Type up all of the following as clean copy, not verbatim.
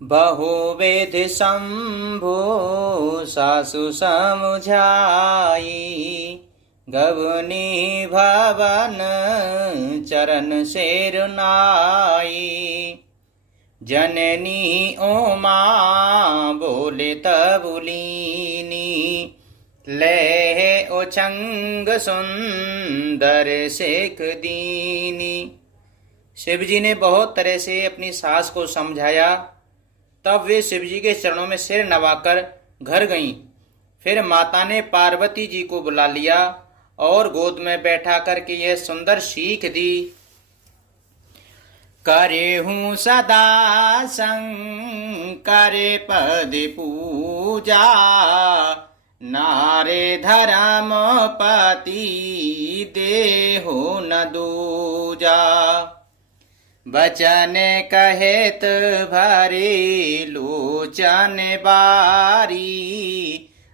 बहुविध शंभु सासु समुझाई। गवनी भवन चरण सेरुनाई। जननी ओमा बोले तबुलीनी। लह उछंग सुंदर शेख दीनी। शिव जी ने बहुत तरह से अपनी सास को समझाया। तब वे शिव जी के चरणों में सिर नवाकर घर गईं। फिर माता ने पार्वती जी को बुला लिया और गोद में बैठा करके यह सुंदर सीख दी। करे हूँ सदा शंकर पद पूजा। नारे धर्म पति देहो न दूजा। बचन कहेत भरे लोचन बारी।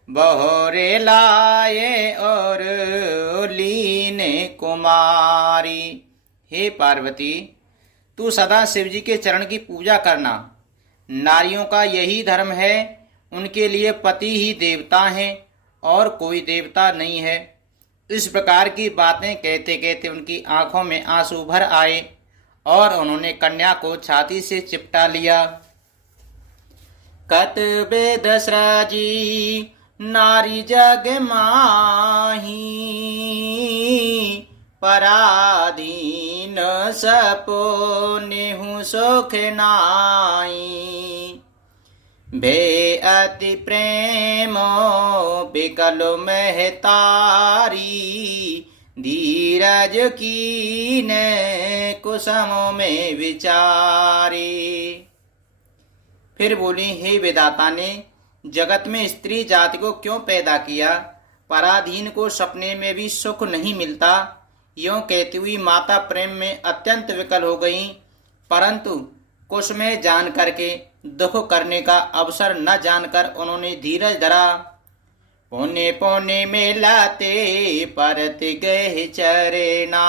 बहोरे लाए और लीने कुमारी। हे पार्वती, तू सदा शिव जी के चरण की पूजा करना। नारियों का यही धर्म है। उनके लिए पति ही देवता हैं और कोई देवता नहीं है। इस प्रकार की बातें कहते कहते उनकी आंखों में आंसू भर आए और उन्होंने कन्या को छाती से चिपटा लिया। कत वेद सृजी नारी जग माही। पराधीन सपो नेहु सुख नाई। बे अति प्रेमो बिकलो महतारी। धीरज कीन कुसमों में विचारी। फिर बोली, हे विधाता ने जगत में स्त्री जाति को क्यों पैदा किया। पराधीन को सपने में भी सुख नहीं मिलता। यूं कहती हुई माता प्रेम में अत्यंत विकल हो गई, परंतु कुछ में जान करके दुख करने का अवसर न जानकर उन्होंने धीरज धरा। पौने पौने में लाते परत गए चरेना।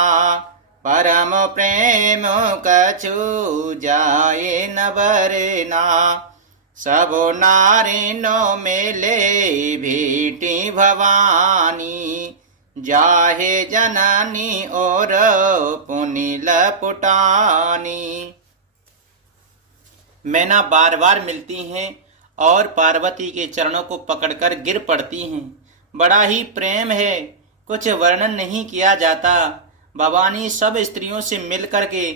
परम प्रेम कछु जाए न बरना। सब नारिनो मेले भेटी भवानी। जाहे जननी और पुनि लपुटानी। मैना बार बार मिलती हैं और पार्वती के चरणों को पकड़कर गिर पड़ती हैं। बड़ा ही प्रेम है, कुछ वर्णन नहीं किया जाता। भवानी सब स्त्रियों से मिल करके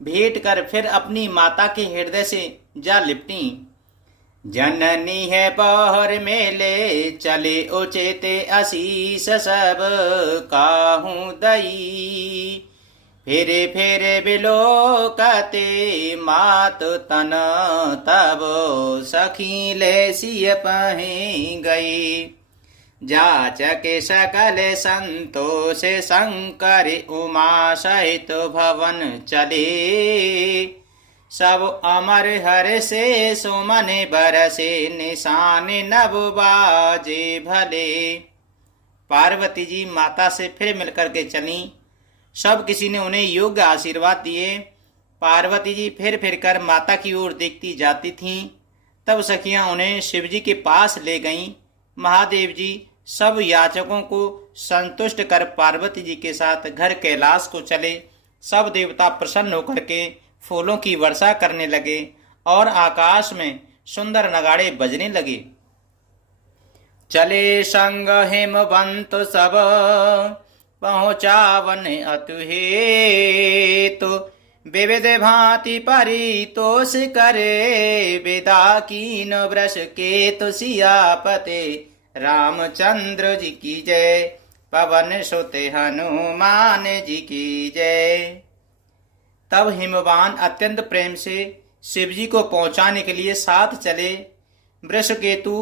भेंट कर फिर अपनी माता के हृदय से जा लिपटी। जननी है पहर मेले चले उचेते आशीष सब काहू दई। फेरे फेरे बिलोकते मात तन तब सखी ले सिय पही गई। जाचके सकल संतोष शंकर उमा सहित भवन चले। सब अमर हर से सुमन बरसे निशान नभ बाजे भले। पार्वती जी माता से फिर मिलकर के चली। सब किसी ने उन्हें योग्य आशीर्वाद दिए। पार्वती जी फिर फिर कर माता की ओर देखती जाती थीं। तब सखियां उन्हें शिव जी के पास ले गईं। महादेव जी सब याचकों को संतुष्ट कर पार्वती जी के साथ घर कैलाश को चले। सब देवता प्रसन्न होकर के फूलों की वर्षा करने लगे और आकाश में सुंदर नगाड़े बजने लगे। चले संग हिमवंत सब पहुँचावन अतुहे। तो विविध भांति परितोष करे। विदा कीन वृष के तो सियापते रामचंद्र जी की जय। पवन सुत हनुमान जी की जय। तब हिमवान अत्यंत प्रेम से शिव जी को पहुंचाने के लिए साथ चले। वृषकेतु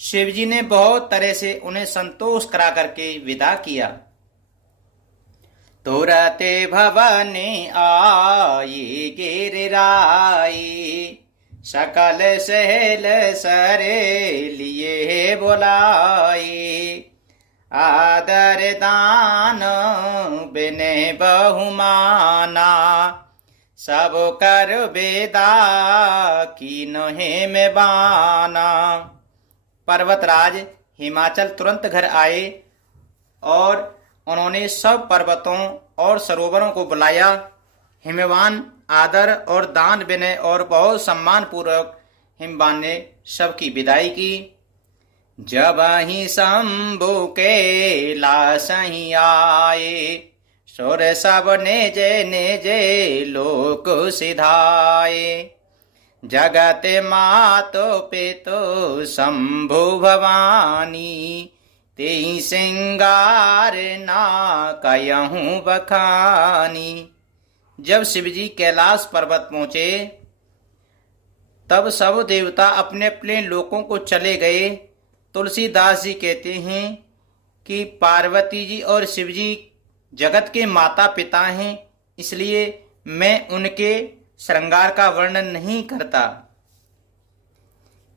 शिव जी ने बहुत तरह से उन्हें संतोष करा करके विदा किया। तुरते भवने आये गिरिराई। सकल सहल सरे लिए बुलाई। आदर दान बिने बहुमाना। सब कर बेदा की नोहे में बाना। पर्वतराज हिमाचल तुरंत घर आए और उन्होंने सब पर्वतों और सरोवरों को बुलाया। हिमवान आदर और दान विनय और बहुत सम्मान पूर्वक हिमवान ने सबकी विदाई की। जब ही शंभु के लाश ही आए, सुर सब नेजे लोक सिधाए। जगत मातो पितो शंभु भवानी, तेहि सिंगार ना कयहूँ बखानी। जब शिवजी कैलाश पर्वत पहुंचे तब सब देवता अपने अपने लोकों को चले गए। तुलसीदास जी कहते हैं कि पार्वती जी और शिवजी जगत के माता पिता हैं, इसलिए मैं उनके श्रृंगार का वर्णन नहीं करता।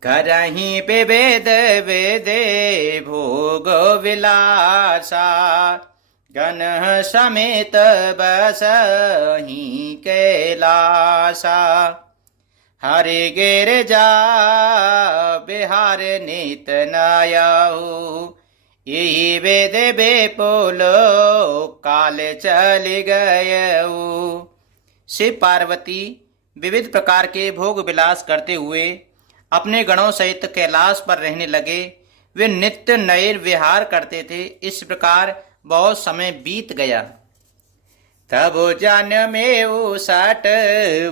करहीं पे वेद वेदे भोग विलासा, गण समेत बसहीं कैलासा। हरि गिरजा बिहार नित नयाहु, यही वेद बेपोलो काल चल गयऊ। शिव पार्वती विविध प्रकार के भोग विलास करते हुए अपने गणों सहित कैलाश पर रहने लगे। वे नित्य नए विहार करते थे। इस प्रकार बहुत समय बीत गया। तब जन्मेऊ सट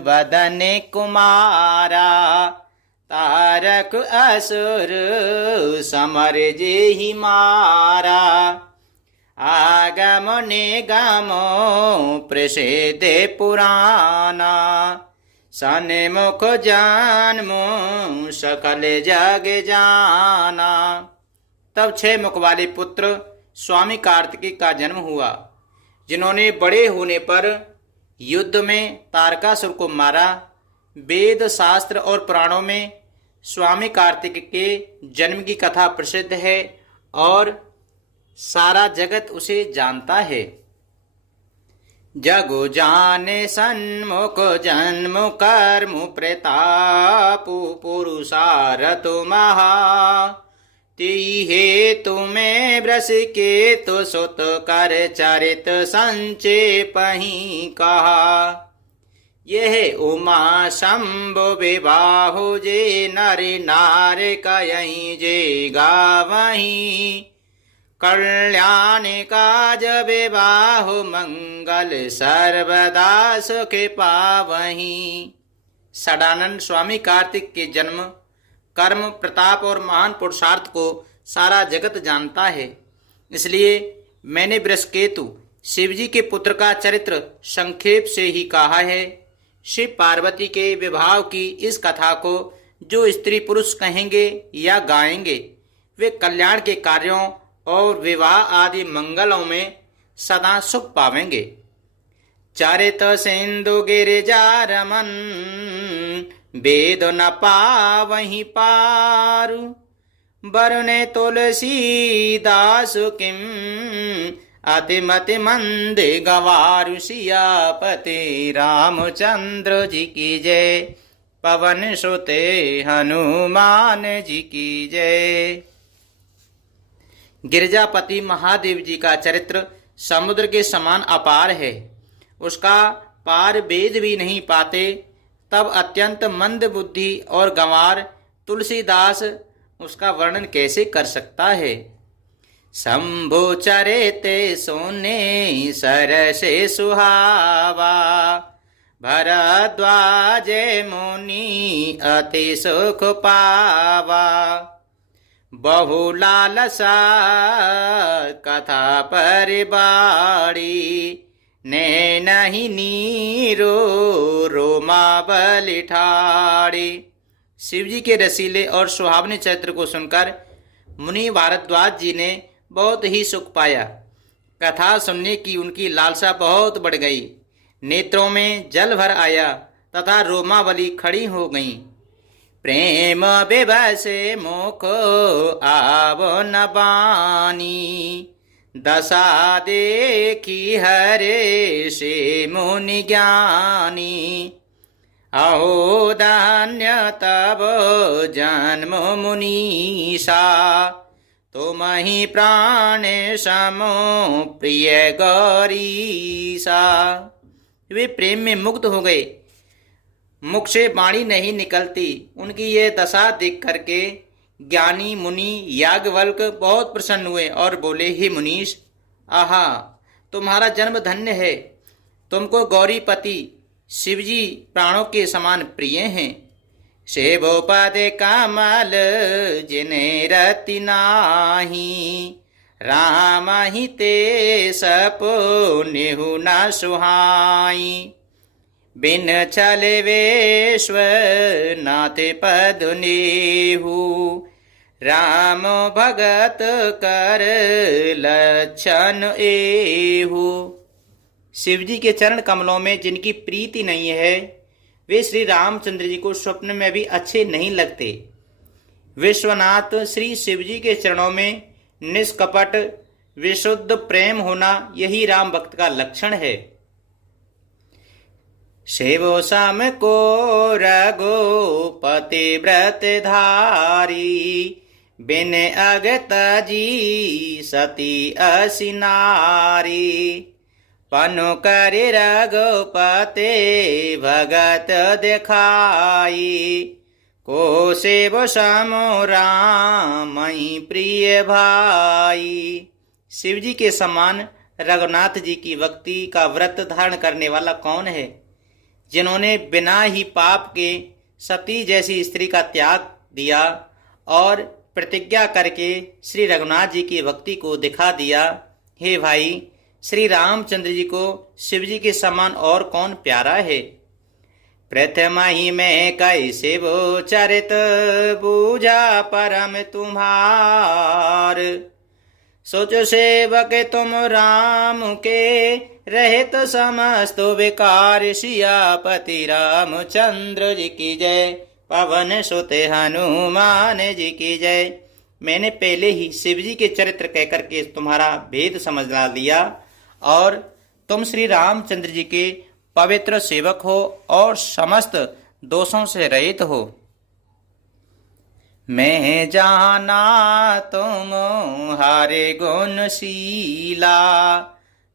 वदन कुमारा, तारक असुर समर जेहि मारा। आगम निगमो प्रसिद्ध पुराना, सन्मुख जन्मो सकल जग जाना। तब 6 मुख वाले पुत्र स्वामी कार्तिकेय का जन्म हुआ, जिन्होंने बड़े होने पर युद्ध में तारकासुर को मारा। वेद शास्त्र और पुराणों में स्वामी कार्तिकेय के जन्म की कथा प्रसिद्ध है और सारा जगत उसे जानता है। जगु जाने सन्मुख जन्म कर्म प्रतापु, पुरुषारतु महा। ती हेतु में ब्रस के तो सुत कर चरित संचेपहि कहा। यह उमा शंभु विबाहु जे नर नार कयहि जे गावहि। कल्याण काज विबाहु मंगल सर्वदा सुख पावहि। सदानंद स्वामी कार्तिक के जन्म कर्म प्रताप और महान पुरुषार्थ को सारा जगत जानता है, इसलिए मैंने वृषकेतु शिवजी के पुत्र का चरित्र संक्षेप से ही कहा है। शिव पार्वती के विवाह की इस कथा को जो स्त्री पुरुष कहेंगे या गाएंगे, वे कल्याण के कार्यों और विवाह आदि मंगलों में सदा सुख पावेंगे। चरित सिंधु गिरिजा रमन, वेद न पावहि पारु। वरुणे तुलसी दासु किम, अतिमति मंद गवारु। सियापति रामचंद्र जी की जय, पवन सुते हनुमान जी की जय। गिरिजापति महादेव जी का चरित्र समुद्र के समान अपार है। उसका पार वेद भी नहीं पाते। तब अत्यंत मंद बुद्धि और गंवार तुलसीदास उसका वर्णन कैसे कर सकता है। शंभु चरिते सोने सरसे सुहावा, भरद्वाज मुनि अति सुख पावा। बहु लालसा कथा परिबाड़ी, ने नहीं नीरो रोमा बलि ठाड़ी। शिवजी के रसीले और सुहावने चरित्र को सुनकर मुनि भारद्वाज जी ने बहुत ही सुख पाया। कथा सुनने की उनकी लालसा बहुत बढ़ गई। नेत्रों में जल भर आया तथा रोमावली खड़ी हो गईं। प्रेम विवश मुख आव न बानी, दशा देखी हरे से मुनि ज्ञानी। अहो धन्य तब जन्म मुनीषा, तुम ही प्राण समो प्रिय गौरीसा। वे प्रेम में मुग्ध हो गए, मुख से वाणी नहीं निकलती। उनकी ये दशा देख करके ज्ञानी मुनि याज्ञवल्क्य बहुत प्रसन्न हुए और बोले, हे मुनीश, आहा, तुम्हारा जन्म धन्य है। तुमको गौरीपति शिवजी प्राणों के समान प्रिय हैं। सेवो पद कमल जिन्हें रति नाही, राम ही ते सपो निहु न सुहाई। बिन छल वेश्व नाते पद नेहु, राम भगत कर लक्षण एहु। शिवजी के चरण कमलों में जिनकी प्रीति नहीं है, वे श्री रामचंद्र जी को स्वप्न में भी अच्छे नहीं लगते। विश्वनाथ श्री शिवजी के चरणों में निष्कपट विशुद्ध प्रेम होना, यही राम भक्त का लक्षण है। सेवो सम को रघुपति व्रत धारी, बिन अगत जी सती असिनारी। पनु कर रघुपते भगत दिखाई, को सेव समो राम प्रिय भाई। शिवजी के समान रघुनाथ जी की भक्ति का व्रत धारण करने वाला कौन है, जिन्होंने बिना ही पाप के सती जैसी स्त्री का त्याग दिया और प्रतिज्ञा करके श्री रघुनाथ जी की भक्ति को दिखा दिया। हे भाई, श्री रामचंद्र जी को शिव जी के समान और कौन प्यारा है। प्रथम ही में कैसे वो चरित बूझा परम तुम्हार, सोचो सेवक तुम राम के रहित समस्त विकार। सियापति रामचंद्र जी की जय, पवन सुत हनुमान जी की जय। मैंने पहले ही शिव जी के चरित्र कहकर के तुम्हारा भेद समझा लिया और तुम श्री रामचंद्र जी के पवित्र सेवक हो और समस्त दोषों से रहित हो। मैं जाना तुम हारे गुणशीला,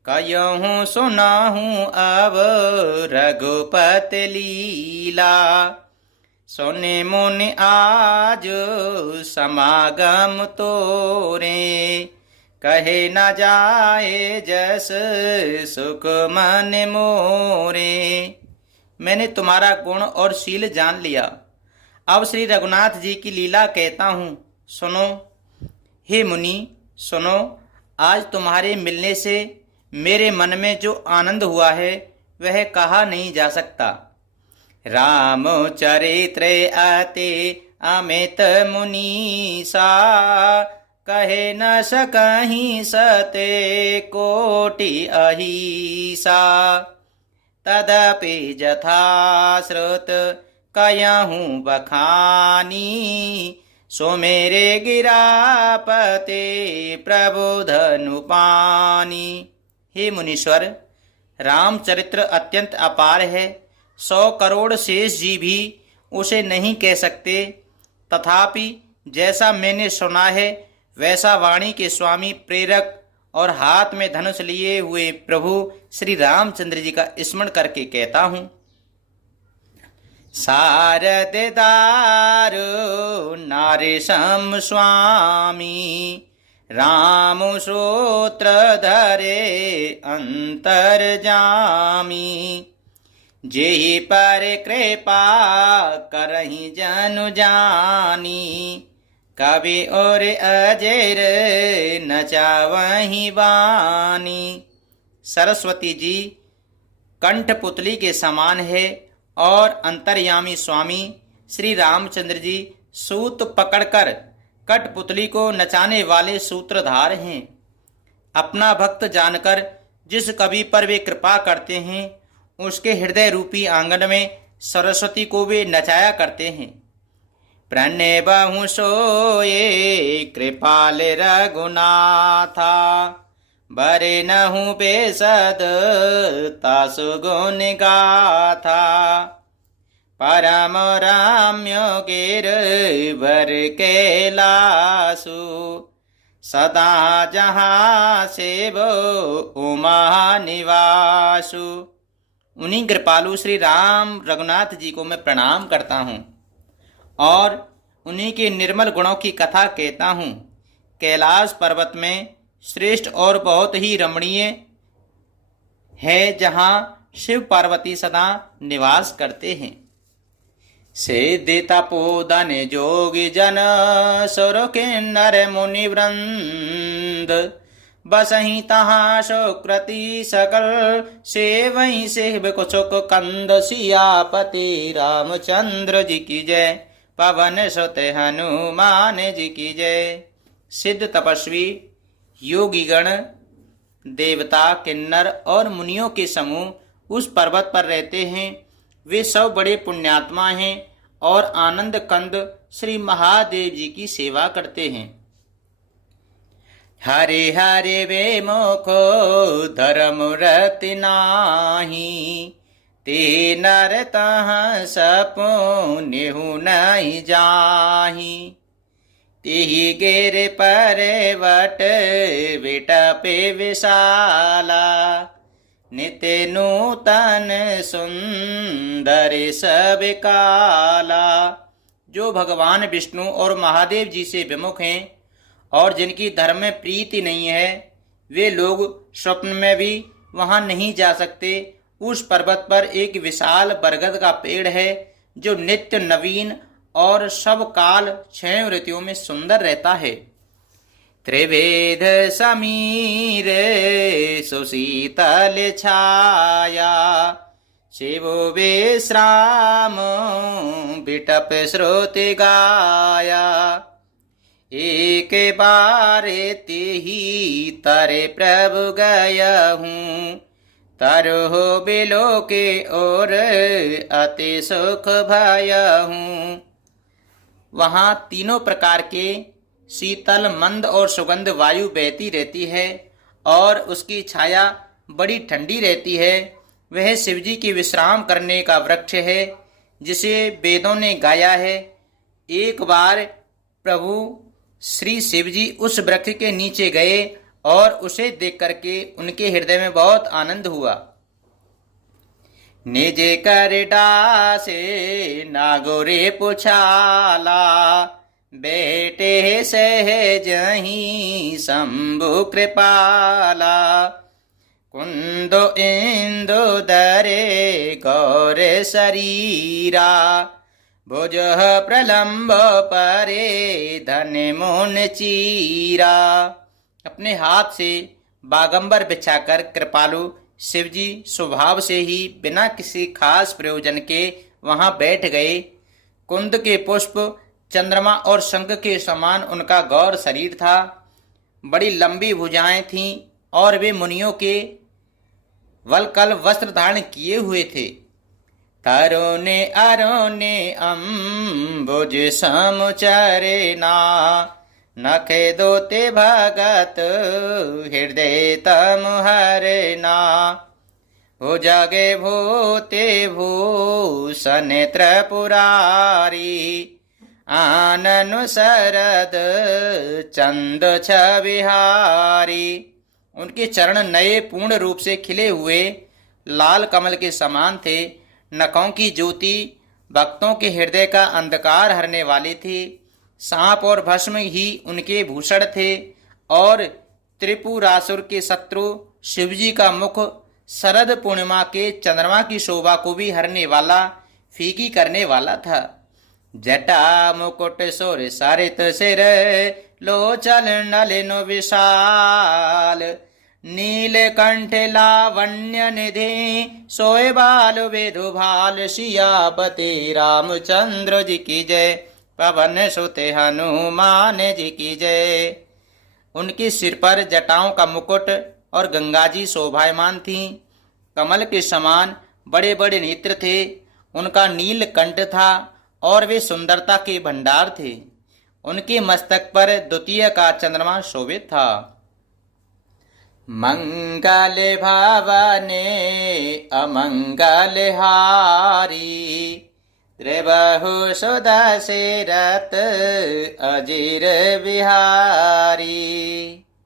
कयहूँ सुनाहूँ अब रघुपति लीला। सुने मुनि आज समागम तोरे, कहे न जाए जस सुख मन मोरे। मैंने तुम्हारा गुण और शील जान लिया, अब श्री रघुनाथ जी की लीला कहता हूँ, सुनो। हे मुनि सुनो, आज तुम्हारे मिलने से मेरे मन में जो आनंद हुआ है वह कहा नहीं जा सकता। राम चरित्र अति अमित मुनीसा, कहे न सकहीं सते कोटि अहिसा। तदपि जथा श्रुत कयहूँ बखानी, सो मेरे गिरापते प्रबोधनु पानी। हे मुनीश्वर, रामचरित्र अत्यंत अपार है, 100 करोड़ शेष जी भी उसे नहीं कह सकते। तथापि जैसा मैंने सुना है वैसा वाणी के स्वामी प्रेरक और हाथ में धनुष लिए हुए प्रभु श्री रामचंद्र जी का स्मरण करके कहता हूँ। शारद दारु नारे सम स्वामी, राम सूत्र धरे अंतर जामी। जेहि पर कृपा करहि जनु जानी, कवि और अजर नचावहि वानी। सरस्वती जी कंठपुतली के समान है और अंतर्यामी स्वामी श्री रामचंद्र जी सूत पकड़कर कठपुतली को नचाने वाले सूत्रधार हैं। अपना भक्त जानकर जिस कवि पर वे कृपा करते हैं उसके हृदय रूपी आंगन में सरस्वती को वे नचाया करते हैं। प्रणय बहु सोये कृपाल रघुनाथा, बरे नहु बेसद तासु गुण गाथा। परम राम्य गिरवर कैलासु सदा जहाँ सेवो उमा निवासु। उन्हीं कृपालु श्री राम रघुनाथ जी को मैं प्रणाम करता हूँ और उन्हीं के निर्मल गुणों की कथा कहता हूँ। कैलाश पर्वत में श्रेष्ठ और बहुत ही रमणीय है जहाँ शिव पार्वती सदा निवास करते हैं। सिद्धि तपोधन जोगी जन सुर किन्नर मुनि वृंद बसहि तहाँ सुकृति सकल सेवहि सेव कुचुक कंद। सियापति रामचंद्र जी की जय, पवन सुत हनुमान जी की जय। सिद्ध तपस्वी योगीगण देवता किन्नर और मुनियों के समूह उस पर्वत पर रहते हैं। वे सब बड़े पुण्यात्मा हैं और आनंद कंद श्री महादेव जी की सेवा करते हैं। हरे हरे वे मुखो धर्म रति नाही, ते नर तहाँ सपुन्यु नहीं जाही। तिहि गिर पर्वत विटपे विशाला, नित्य नूतन सुंदर सब काला। जो भगवान विष्णु और महादेव जी से विमुख हैं और जिनकी धर्म में प्रीति नहीं है, वे लोग स्वप्न में भी वहां नहीं जा सकते। उस पर्वत पर एक विशाल बरगद का पेड़ है जो नित्य नवीन और सब काल 6 ऋतुओं में सुंदर रहता है। त्रिवेद समीर सुशीतल छाया, शिव विश्राम बिटप श्रुति गाया। एक बार तिहि तरे प्रभु गयहूँ, तरहो बिलो के ओर अति सुख भयहूँ। वहाँ तीनों प्रकार के शीतल मंद और सुगंध वायु बहती रहती है और उसकी छाया बड़ी ठंडी रहती है। वह शिवजी की विश्राम करने का वृक्ष है जिसे वेदों ने गाया है। एक बार प्रभु श्री शिवजी उस वृक्ष के नीचे गए और उसे देख करके उनके हृदय में बहुत आनंद हुआ। निज कर डासे नागोरे पुछाला, बेटे सहजहि शंभु कृपाला। कुंदो इंदु दरे गौर शरीरा, भुज प्रलंब परे धन मुन चीरा। अपने हाथ से बागंबर बिछाकर कृपालु शिवजी स्वभाव से ही बिना किसी खास प्रयोजन के वहां बैठ गए। कुंद के पुष्प चंद्रमा और शंख के समान उनका गौर शरीर था। बड़ी लंबी भुजाएं थीं और वे मुनियों के वलकल वस्त्र धारण किए हुए थे। तरोने अरोने अम्बुज समुचरे ना, नखे दोते भगत हृदय तम हरे ना। हो जागे भूते भूषण त्रिपुरारी, आननु शरद चंद छविहारी। उनके चरण नए पूर्ण रूप से खिले हुए लाल कमल के समान थे। नखों की ज्योति भक्तों के हृदय का अंधकार हरने वाली थी। सांप और भस्म ही उनके भूषण थे और त्रिपुरासुर के शत्रु शिवजी का मुख शरद पूर्णिमा के चंद्रमा की शोभा को भी हरने वाला, फीकी करने वाला था। जटा मुकुट सोर सारित सिर, लोचन नलिन विशाल। नीलकंठ लावण्य निधि, सोए बाल वेदु भाल। सियापति रामचंद्र जी की जय, पवन सुत हनुमान जी की जय। उनके सिर पर जटाओं का मुकुट और गंगा जी शोभायमान थीं। कमल के समान बड़े बड़े नेत्र थे। उनका नील कंठ था और वे सुंदरता के भंडार थे। उनके मस्तक पर द्वितीय का चंद्रमा शोभित था। मंगल भवने अमंगल हारी त्रिबाहु सुदशरथ अजिर बिहारी।